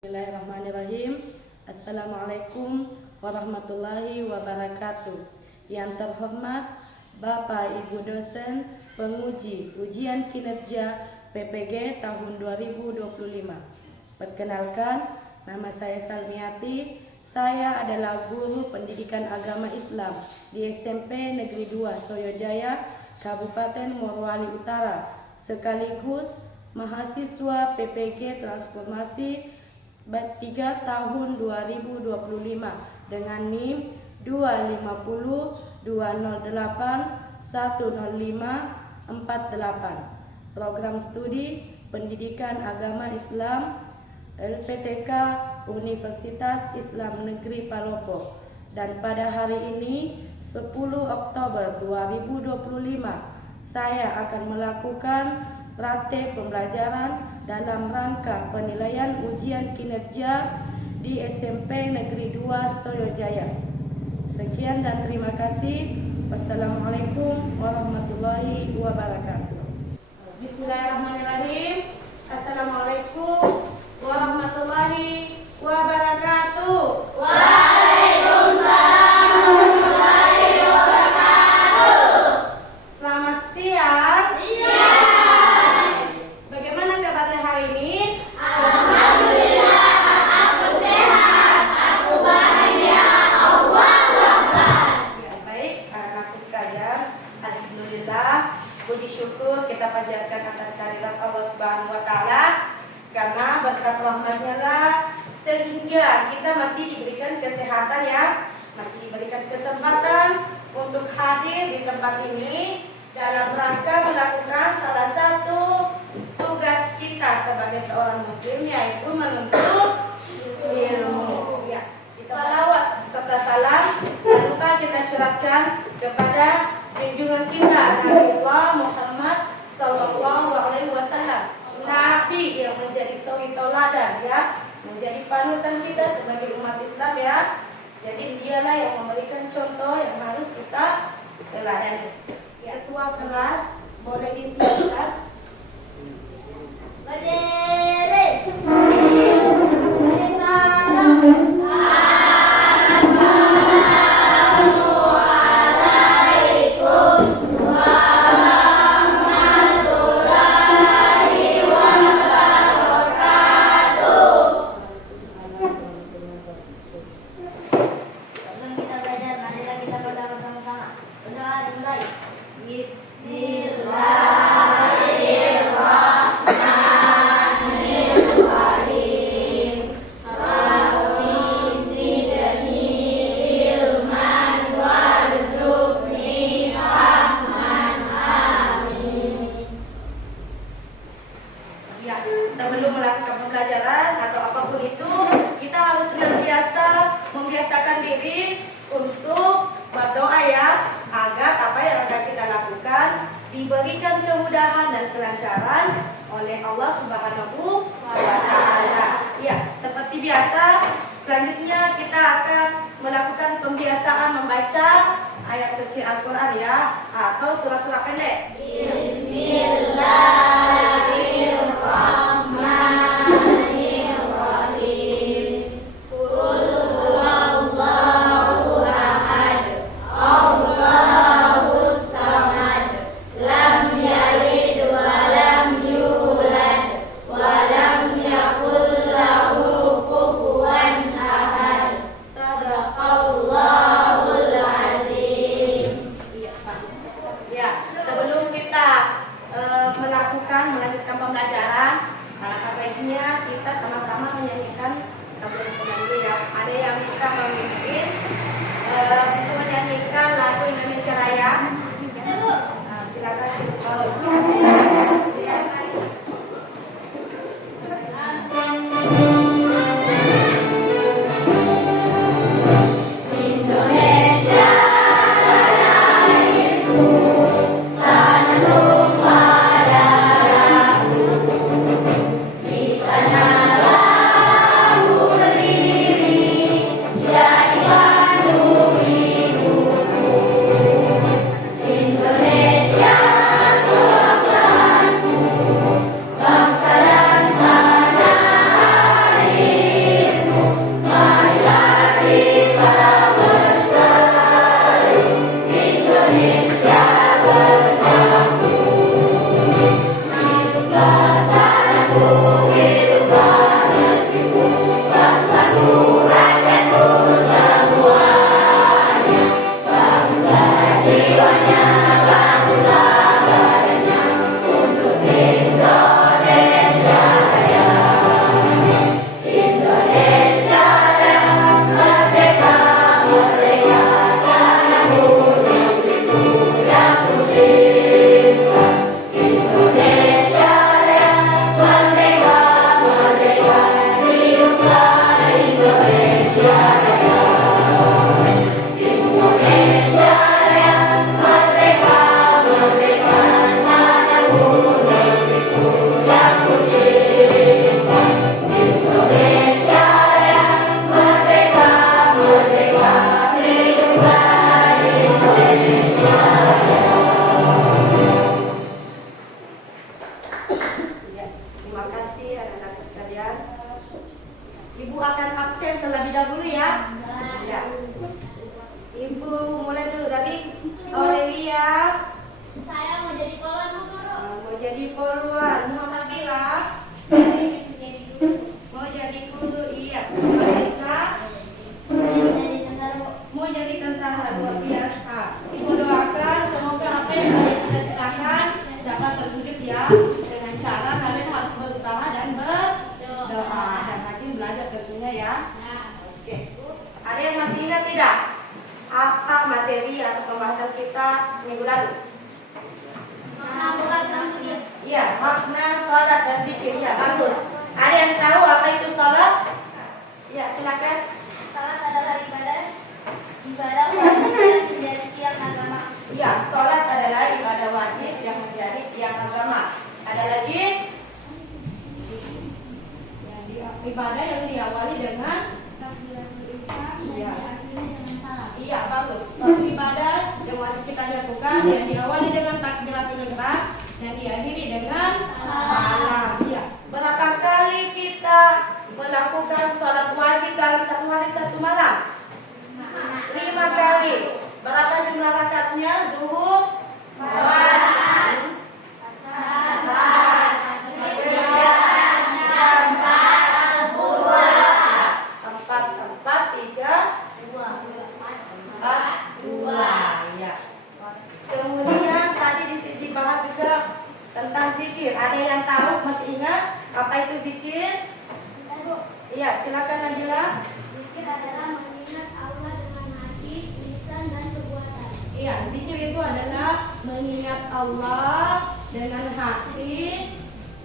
Bismillahirrahmanirrahim. Assalamualaikum warahmatullahi wabarakatuh. Yang terhormat Bapak Ibu dosen penguji ujian kinerja PPG tahun 2025. Perkenalkan, nama saya Salmiati. Saya adalah guru pendidikan agama Islam di SMP Negeri 2 Soyojaya, Kabupaten Morowali Utara, sekaligus mahasiswa PPG Transformasi 3 tahun 2025 dengan NIM 250 208 10548. Program studi Pendidikan Agama Islam LPTK Universitas Islam Negeri Palopo. Dan pada hari ini 10 Oktober 2025 saya akan melakukan praktek pembelajaran dalam rangka penilaian ujian kinerja di SMP Negeri 2 Soyojaya. Sekian dan terima kasih. Wassalamualaikum warahmatullahi wabarakatuh. Bismillahirrahmanirrahim. Assalamualaikum warahmatullahi wabarakatuh. Waalaikumsalam warahmatullahi wabarakatuh. Selamat siang. Bagaimana kabarnya hari ini? Alhamdulillah, aku sehat, aku bahagia, Allahu Akbar. Ya, baik, anak-anakku sekalian, alhamdulillah, puji syukur kita panjatkan atas kehadirat Allah Subhanahu wa taala, karena berkat rahmatnya lah sehingga kita masih diberikan kesehatan ya, masih diberikan kesempatan untuk hadir di tempat ini dalam rangka melakukan salah satu tugas kita sebagai seorang muslim, yaitu menuntut ilmu. Ya, salawat serta salam tak lupa kita curhatkan kepada junjungan kita Nabiullah Muhammad Sallallahu Alaihi Wasallam, Nabi yang menjadi suri tauladan ya, menjadi panutan kita sebagai umat Islam ya. Jadi dialah yang memberikan contoh yang harus kita teladani. Ya, ketua kelas boleh disiapkan. Berdiri. Beri salam. Assalamualaikum warahmatullahi wabarakatuh. Sebelum kita belajar, marilah kita berdoa bersama-sama. Berdoa dimulai. Bismillahirrahmanirrahim. Rabbi zidni ilman warzuqni rahman. Amin. Ya, sebelum melakukan pembelajaran atau apapun itu, kita harus senantiasa membiasakan diri untuk berdoa ya, agar apa yang akan kita lakukan diberikan kemudahan dan kelancaran oleh Allah Subhanahu wa taala. Ya, seperti biasa, selanjutnya kita akan melakukan pembiasaan membaca ayat suci Al-Qur'an ya, atau surah-surah pendek. Bismillahirrahmanirrahim. Qul huwallahu ahad, Allahus samad, lam yalid wa lam yulad, wa lam yakul lahu kufuwan ahad. Sadaqallahul azim. Iya, Pak. Ya, sebelum kita melakukan ya dengan cara kalian harus berusaha dan berdoa dan rajin belajar tentunya ya. Oke. Ada yang masih ingat tidak? Apa materi atau pembahasan kita minggu lalu? Iya, makna sholat dan zikir. Ya, bagus. Ada yang tahu apa itu sholat? Ya, silakan. Salat adalah ibadah wajib yang menjadi tiang agama. Ya, sholat adalah ibadah wajib yang menjadi tiang agama. Ada lagi? Ibadah yang diawali dengan iya, bagus. Suatu ibadah yang wajib kita lakukan yang diawali dengan takbiratul ihram dan diakhiri dengan salam. Ya. Berapa kali kita melakukan sholat wajib dalam satu hari satu malam? 5 kali. Berapa jumlah rakaatnya? Zuhur, ya. Kemudian tadi dibahas juga tentang zikir. Ada yang tahu, masih ingat apa itu zikir? Iya, silakan Nabila. Zikir adalah mengingat Allah dengan hati, lisan dan perbuatan. Iya, zikir itu adalah mengingat Allah dengan hati,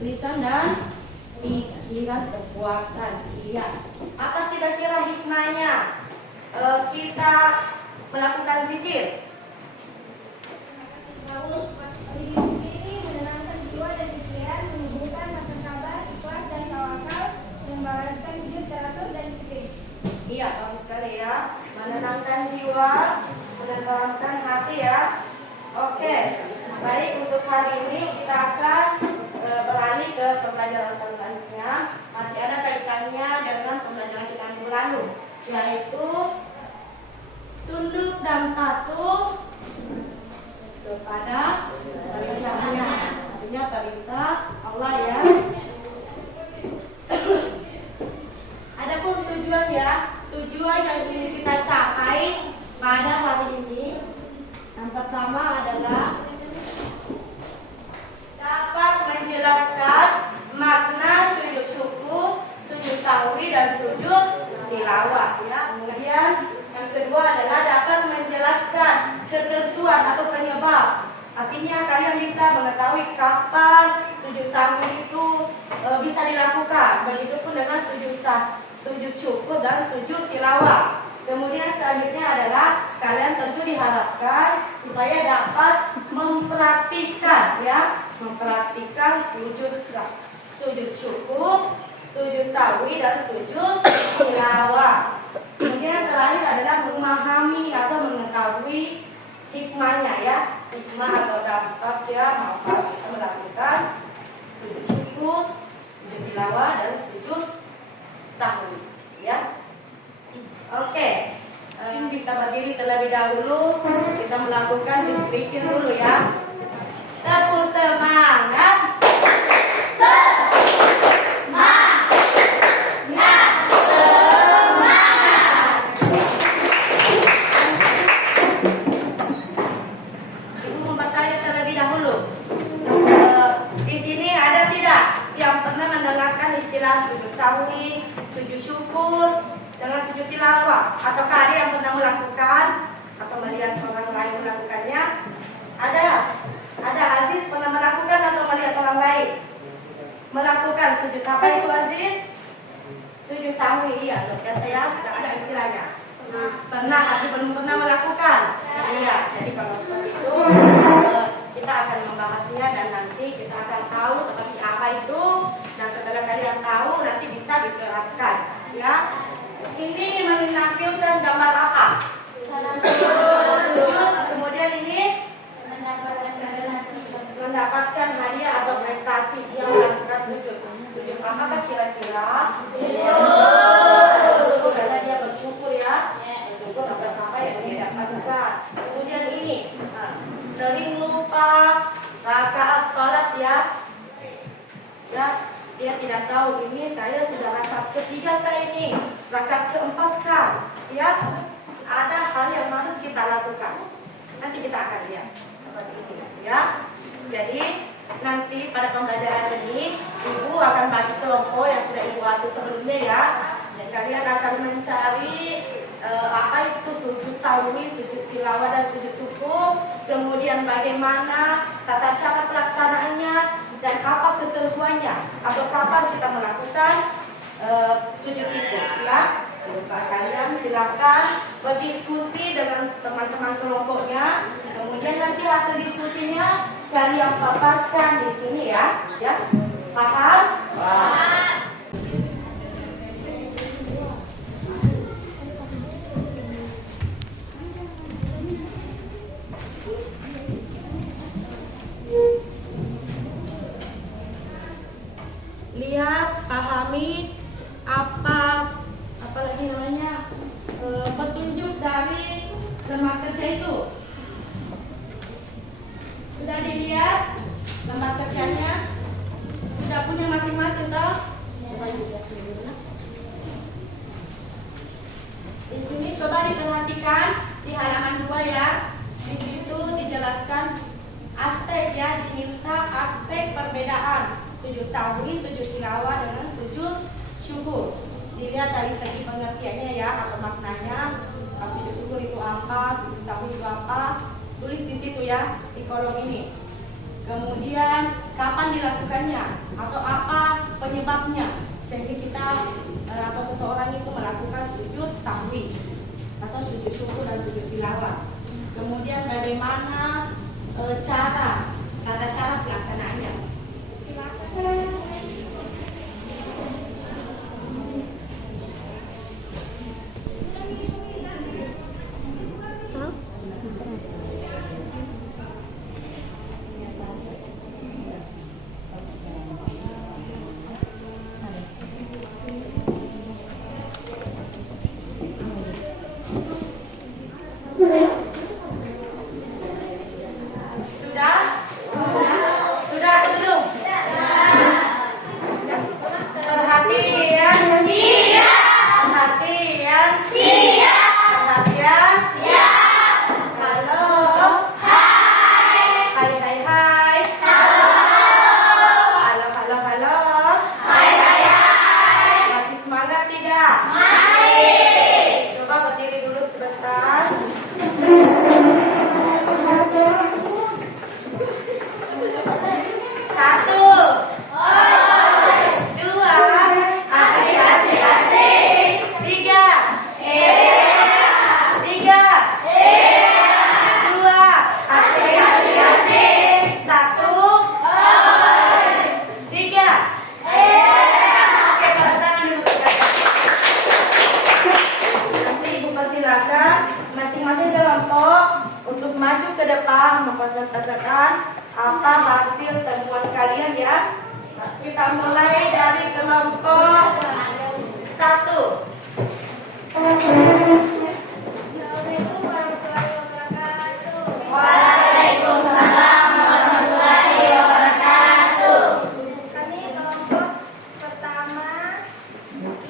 lisan dan pikiran perbuatan. Iya. Apa kira-kira hikmahnya kita melakukan zikir? Diri sendiri menenangkan jiwa dan pikiran, menumbuhkan rasa sabar, ikhlas dan tawakal, membalaskan jujur, teratur dan disiplin. Iya, bagus sekali ya. Menenangkan jiwa, menenangkan hati ya. Oke, baik, untuk hari ini kita akan beralih ke pembelajaran selanjutnya. Masih ada kaitannya dengan pembelajaran kita minggu lalu, yaitu tunduk dan patuh kepada perintahnya. Artinya perintah Allah ya. Adapun tujuan ya, tujuan yang ingin kita capai pada hari ini, yang pertama adalah dapat menjelaskan makna sujud syukur, sujud sahwi dan sujud tilawah ya. Kemudian yang kedua adalah dapat menjelaskan ketentuan atau penyebab. Artinya kalian bisa mengetahui kapan sujud sahwi itu bisa dilakukan. Begitupun dengan sujud syukur dan sujud tilawah. Kemudian selanjutnya adalah kalian tentu diharapkan supaya dapat mempraktikkan ya, mempraktikkan sujud syukur, sujud sahwi dan sujud tilawah. Kemudian terakhir adalah memahami atau mengetahui hikmahnya ya, hikmah atau dampak ya mengapa kita melakukan sujud syukur, sujud tilawah dan sujud sahwi ya. Oke, ini bisa berdiri terlebih dahulu, kita melakukan zikir dulu ya. Tepuk semangat. Ibu mau bertanya terlebih dahulu. Di sini ada tidak yang pernah mendengarkan istilah sujud sahwi, sujud syukur dengan sujud tilawah? Ataukah ada yang pernah melakukan atau melihat orang lain melakukannya? Ada Aziz pernah melakukan atau melihat orang lain melakukan sujud apa itu Aziz? Sujud sahwi, iya dok ya, saya sudah ada istilahnya. Pernah tapi belum pernah melakukan. Iya, jadi kalau seperti itu kita akan membahasnya dan nanti kita akan tahu seperti apa itu, dan setelah kalian tahu nanti bisa diterapkan ya. Ini menampilkan gambar apa? Kemudian ini mendapatkan hadiah atau prestasi yang melakukan sujud. Sujud apakah kira-kira? Karena dia bersyukur ya, bersyukur atas apa yang dia dapatkan. Kemudian ini sering lupa rakaat sholat ya. Ya, dia tidak tahu ini saya sudah rakaat ketiga kah ini, rakaat keempat kah? Ya, ada hal yang harus kita lakukan. Nanti kita akan lihat seperti ini ya. Jadi nanti pada pembelajaran ini Ibu akan bagi kelompok yang sudah Ibu atur sebelumnya ya. Dan kalian akan mencari apa itu sujud sahwi, sujud tilawah dan sujud syukur. Kemudian bagaimana tata cara pelaksanaannya dan apa ketentuannya atau kapan kita melakukan sujud itu ya. Kalian silakan berdiskusi dengan teman-teman kelompoknya. Kemudian nanti hasil diskusinya kalian paparkan di sini ya. Ya, paham? Paham. Lihat, pahami apa lagi namanya petunjuk dari lembar kerja itu. Sudah dilihat lembar kerjanya? Sudah punya masing-masing toh? Coba dilihat dulu. Di sini coba diperhatikan di halaman 2 ya. Di situ dijelaskan aspek ya, diminta aspek perbedaan sujud sahwi, sujud tilawah dengan sujud syukur. Dilihat dari segi pengertiannya ya, atau maknanya. Sujud syukur itu apa, sujud sahwi itu apa, tulis di situ ya, di kolom ini. Kemudian kapan dilakukannya atau apa penyebabnya sehingga kita atau seseorang itu melakukan sujud sahwi atau sujud syukur dan sujud tilawah. Kemudian bagaimana tata cara pelaksanaannya. Silakan. Mempresentasikan apa hasil temuan kalian ya. Kita mulai dari kelompok 1. Assalamualaikum warahmatullahi wabarakatuh. Waalaikumsalam warahmatullahi wabarakatuh. Kami kelompok pertama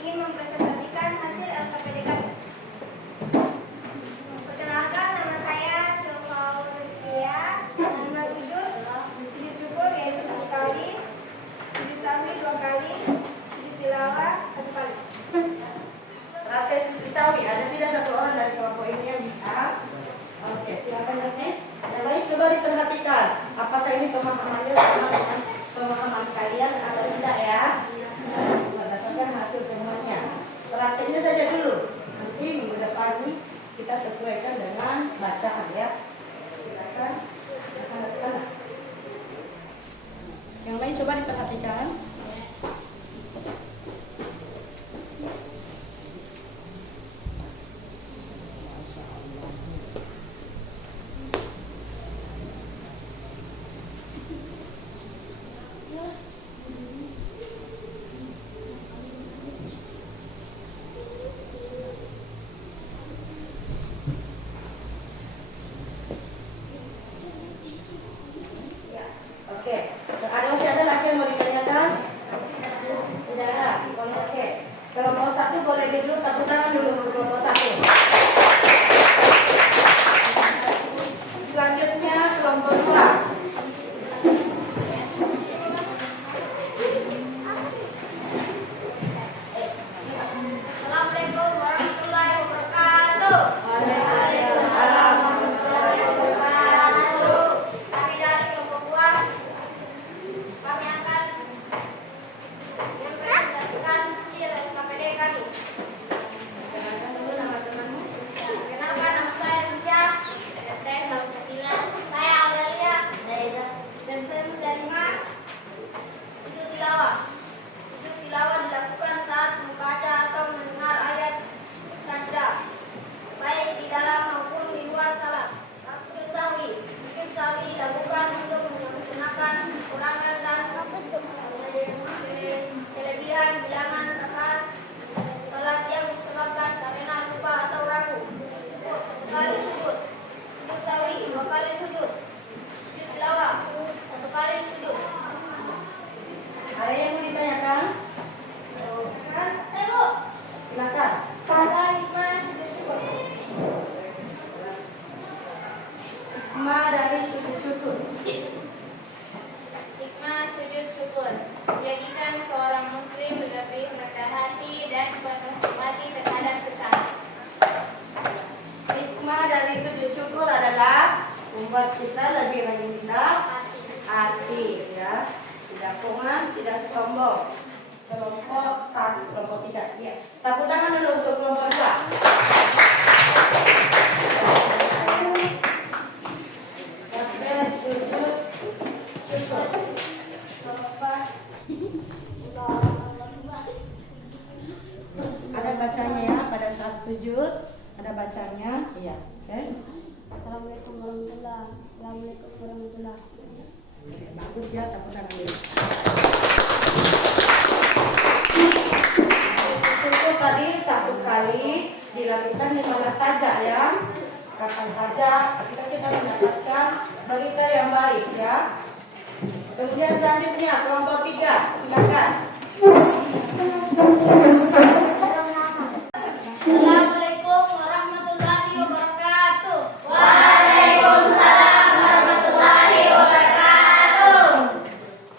ingin mempresentasikan hasil LKPDK. Perkenalkan, nama saya Silvaul Rizkia. Nama sujud syukur yaitu 1 kali, sujud sahwi 2 kali, sujud tilawah 1 kali. Praktek sujud sahwi, ada tidak satu orang dari kelompok ini yang bisa? Oke, silakan Sis. Yang lain coba diperhatikan, apakah ini pemahamannya sama dengan pemahaman kalian atau tidak ya? Berdasarkan hasil temuannya. Prakteknya saja dulu. Nanti minggu depan ini kita sesuaikan dengan bacaan ya. Silakan. Silakan ke sana. Yang lain coba diperhatikan. Oke, ada masih ada lagi yang mau ditanyakan? Tidak ada. Oke. Kelompok 1 boleh dulu tepuk tangan dulu untuk kelompok 1. Selanjutnya kelompok 2. membacanya. Iya, oke. Assalamualaikum warahmatullahi wabarakatuh. Assalamualaikum warahmatullahi wabarakatuh. Bagus ya, tepuk tangan dulu. Itu tadi satu kali dilakukan di mana saja ya, kapan saja ketika kita mendapatkan berita yang baik ya. Kemudian selanjutnya kelompok 3, silakan. Assalamualaikum warahmatullahi wabarakatuh. Waalaikumsalam warahmatullahi wabarakatuh.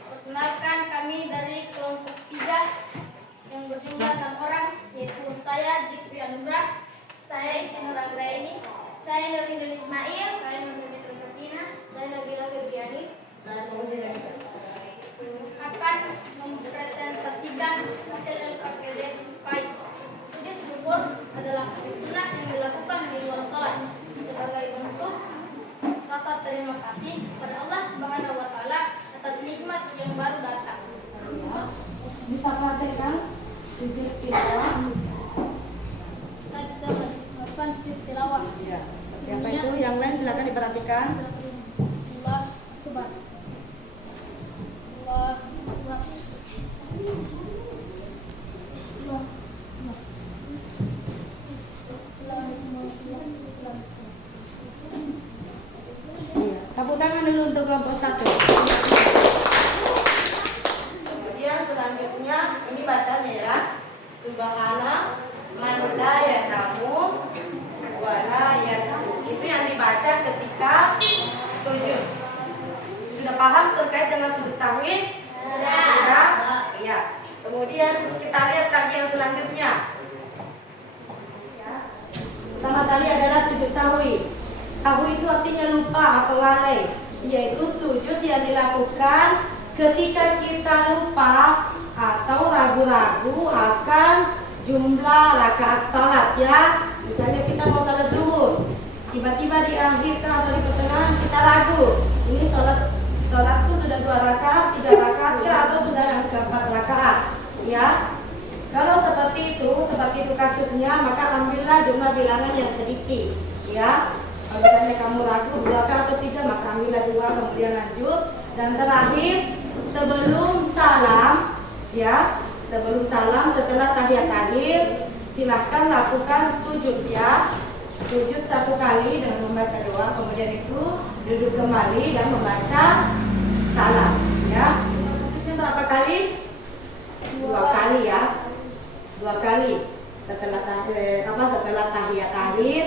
Perkenalkan, kami dari kelompok 3 yang berjumlah 6 orang, yaitu saya Zikri Anugrah, saya Isti Nuragraini, saya Nurhindun Ismail, saya Nurhindun Rosakina, saya Nabila Firgiani, akan mempresentasikan hasil LKPD baik. Sujud syukur adalah sunnah yang dilakukan di luar salat sebagai bentuk rasa terima kasih kepada Allah Subhanahu wa taala atas nikmat yang baru datang. Bisa praktekkan sujud tilawah. Kita bisa melakukan sujud tilawah. Iya. Apa itu? Yang lain silakan diperhatikan. Allah Akbar. Allah Akbar. Iya. Tepuk tangan dulu untuk kelompok 1. Kemudian selanjutnya ini bacanya ya. Subhana man la ya'lamu wa la yasbu. Itu yang dibaca ketika sujud. Sudah paham terkait dengan sujud sahwi? Sudah? Iya. Kemudian kita lihat lagi yang selanjutnya. Pertama tadi adalah sujud sahwi. Sahwi itu artinya lupa atau lalai, yaitu sujud yang dilakukan ketika kita lupa atau ragu-ragu akan jumlah rakaat salat ya. Misalnya kita mau salat zuhur, tiba-tiba di akhir atau di pertengahan kita ragu, ini salatku sudah 2 rakaat, 3 rakaat atau sudah yang ke-4 rakaat ya. Kalau seperti itu kasusnya, maka ambillah jumlah bilangan yang sedikit ya. Kalau misalnya kamu ragu 2 atau 3, maka ambillah 2, kemudian lanjut. Dan terakhir sebelum salam ya, sebelum salam setelah tahiyat akhir, silahkan lakukan sujud ya. Sujud 1 kali dengan membaca doa, kemudian itu duduk kembali dan membaca salam ya. Sujudnya berapa kali? 2 kali ya. 2 kali setelah tahiyat akhir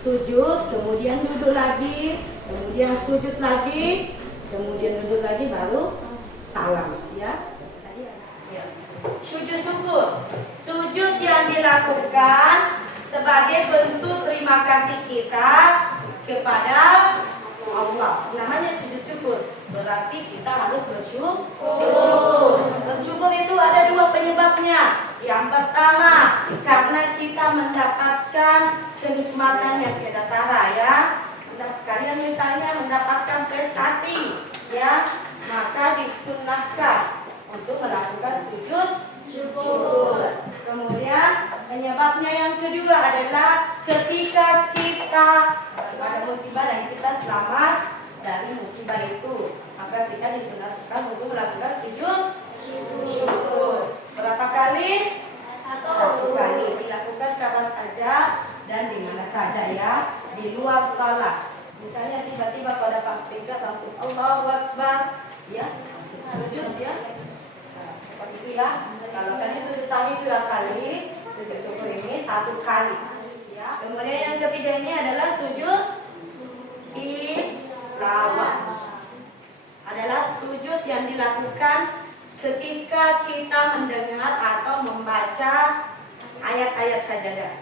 sujud, kemudian duduk lagi, kemudian sujud lagi, kemudian duduk lagi, baru salam ya. Sujud syukur, sujud yang dilakukan sebagai bentuk terima kasih kita kepada Allah. Namanya sujud syukur, berarti kita harus bersyukur. Bersyukur itu ada 2 penyebabnya. Yang pertama, karena kita mendapatkan kenikmatan yang tiada tara ya. Kalian misalnya mendapatkan prestasi ya, maka disunnahkan untuk melakukan sujud syukur. Kemudian penyebabnya yang kedua adalah ketika kita ada musibah dan kita selamat dari musibah itu, maka kita disunahkan untuk melakukan sujud syukur. Berapa kali? 1 kali. Dilakukan kapan saja dan di mana saja ya, di luar salat. Misalnya tiba-tiba pada praktika langsung Allahu Akbar ya, sujud ya. Nah, seperti itu ya. Kalau tadi sujud sahwi 2 kali, sujud syukur ini 1 kali ya. Kemudian yang ketiga ini adalah sujud tilawah. Adalah sujud yang dilakukan ketika kita mendengar atau membaca ayat-ayat sajadah.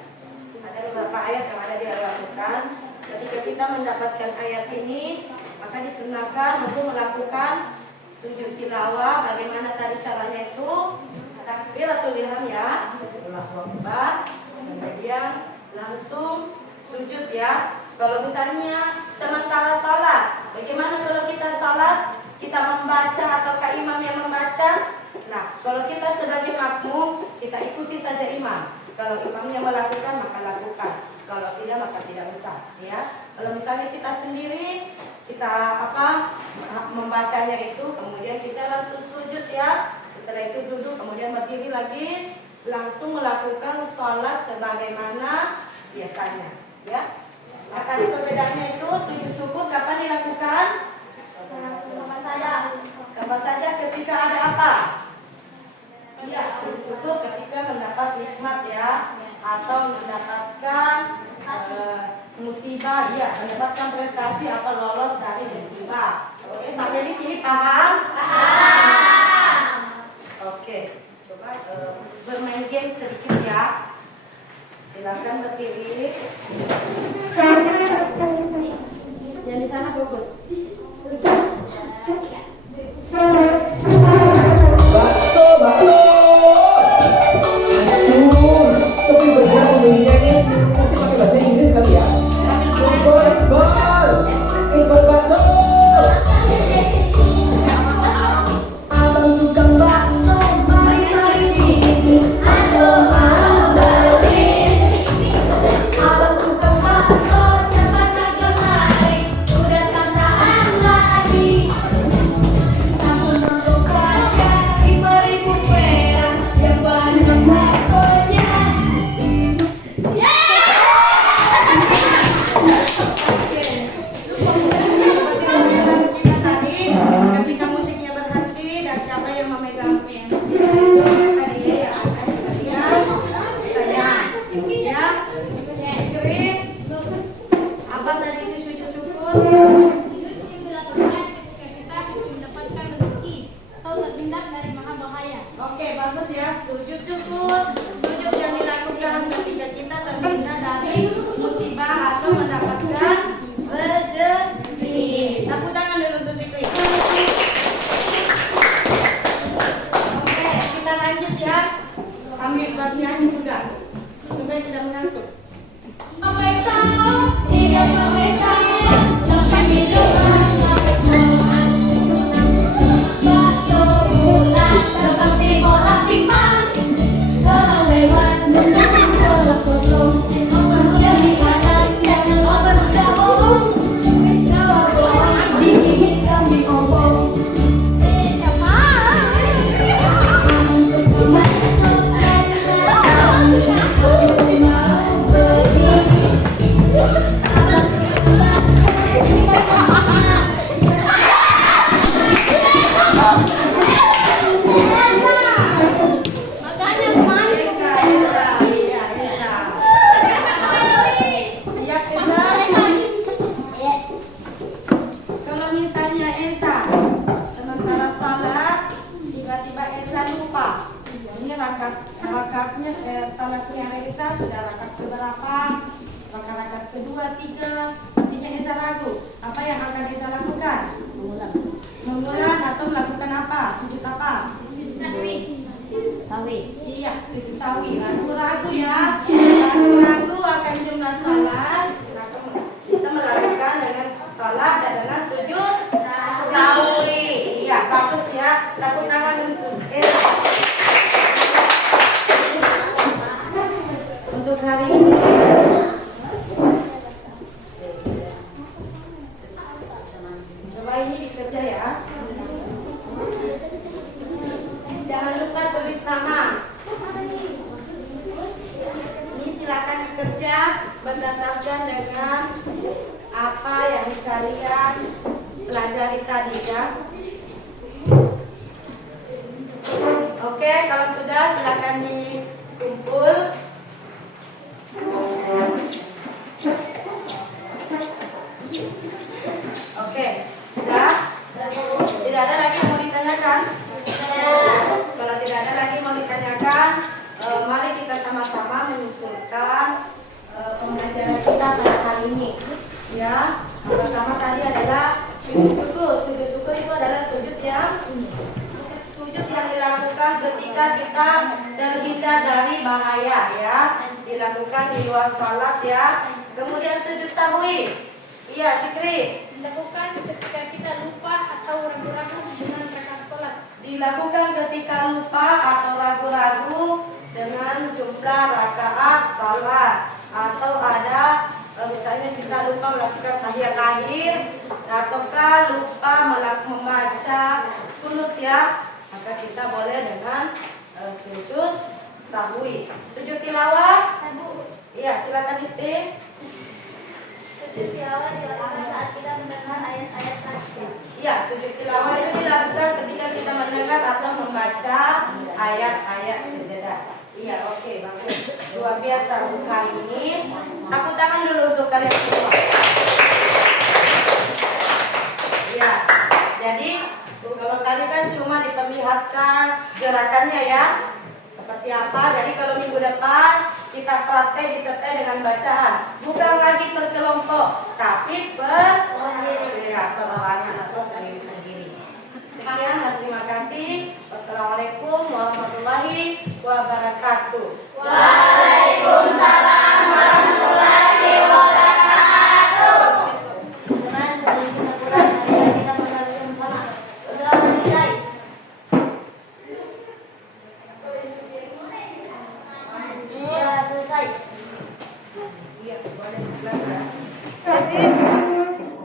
Ada beberapa ayat yang ada di Al-Quran. Ketika kita mendapatkan ayat ini, maka disunahkan untuk melakukan sujud tilawah. Bagaimana tadi caranya itu? Takbiratul ihram ya, Allahu Akbar, kemudian langsung sujud ya. Kalau misalnya sementara salat, bagaimana kalau kita salat, kita membaca ataukah imam yang membaca? Nah, kalau kita sebagai makmum, kita ikuti saja imam. Kalau imamnya melakukan, maka lakukan. Kalau tidak maka tidak usah, ya. Kalau misalnya kita sendiri, kita membacanya itu, kemudian kita langsung sujud, ya. Setelah itu duduk, kemudian berdiri lagi, langsung melakukan sholat sebagaimana biasanya, ya. Nah, tadi perbedaannya itu sujud syukur kapan dilakukan? Kapan saja ketika ada apa? Iya, sujud syukur ketika mendapat nikmat, ya, atau mendapatkan musibah, ya, mendapatkan prestasi atau lolos dari musibah. Oke, sampai di sini paham? Paham. Oke, coba bermain game sedikit, ya. Silakan berdiri. Yang di sana fokus. Bakso, bakso. Aduh, tapi benar pembelinya nih pasti pakai bahasa Inggris kali ya. Gol, gol, gol bakso. Abang tukang bakso, mari sini. Aduh, mau beli. Abang tukang bakso, cepat kemari. Sudah tak tahan lagi. Aku nonton saja 5.000 perak yang banyak baksonya. Kita tadi ketika musiknya berhenti dan siapa yang memegang tadi, ya, ya, Fikri, apa tadi itu sujud syukur? Sujud yang dilakukan ketika kita mendapatkan rezeki atau terhindar dari bahaya. Oke, bagus, ya. Sujud syukur, sujud yang dilakukan ketika kita terhindar dari musibah atau mendapatkan rezeki. Tepuk tangan dulu untuk Fikri. Oke, kita lanjut, ya. Sambil bernyanyi juga supaya tidak mengantuk. Makanya kemarin Eza, iya, Eza. Siap, Eza? Kalau misalnya Eza sementara salat tiba-tiba Eza lupa, ini rakatnya salatnya Eza sudah rakat keberapa? Rakaat kedua, 3, artinya Eza ragu. Apa yang akan Eza lakukan? Mengulang atau melakukan apa? Sujud apa? Iya, sujud sawi. Ragu-ragu, ya. Ragu-ragu akan jumlah salat. Bisa melakukan dengan salat dan dengan sujud sawi. Iya, bagus, ya. Tepuk tangan untuk untuk hari ini. Coba ini dikerja, ya. Jangan lupa tulis nama. Ini silakan dikerja berdasarkan dengan apa yang kalian pelajari tadi, ya. Oke, kalau sudah silakan dikumpul. Oke, sudah? Tidak ada lagi yang mau ditanyakan? Kalau tidak ada lagi mau ditanyakan, mari kita sama-sama menyusulkan pembelajaran kita pada kali ini. Ya, yang pertama tadi adalah sujud syukur. Sujud syukur itu adalah sujud yang dilakukan ketika kita terhindar dari bahaya, ya. Dilakukan di luar salat, ya. Kemudian sujud sahwi. Iya, Fikri. dilakukan ketika kita lupa atau ragu-ragu dengan rakaat salat. Dilakukan ketika lupa atau ragu-ragu dengan jumlah rakaat salat. atau ada misalnya kita lupa melakukan tahiyat akhir ataukah lupa membaca kunut ya, maka kita boleh dengan sujud sahwi. Sujud tilawah, iya silakan Isti. Sujud tilawah dilakukan saat kita mendengar ayat-ayat tajwid. Iya, sujud tilawah itu dilakukan ketika kita mendengar atau membaca ayat-ayat sejadah. Iya, oke, bagus. Luar biasa untuk hari ini. Tepuk tangan dulu untuk kalian semua. Iya, jadi kalau tadi kan cuma diperlihatkan gerakannya ya, seperti apa. Jadi kalau minggu depan kita praktek disertai dengan bacaan, bukan lagi per kelompok, tapi per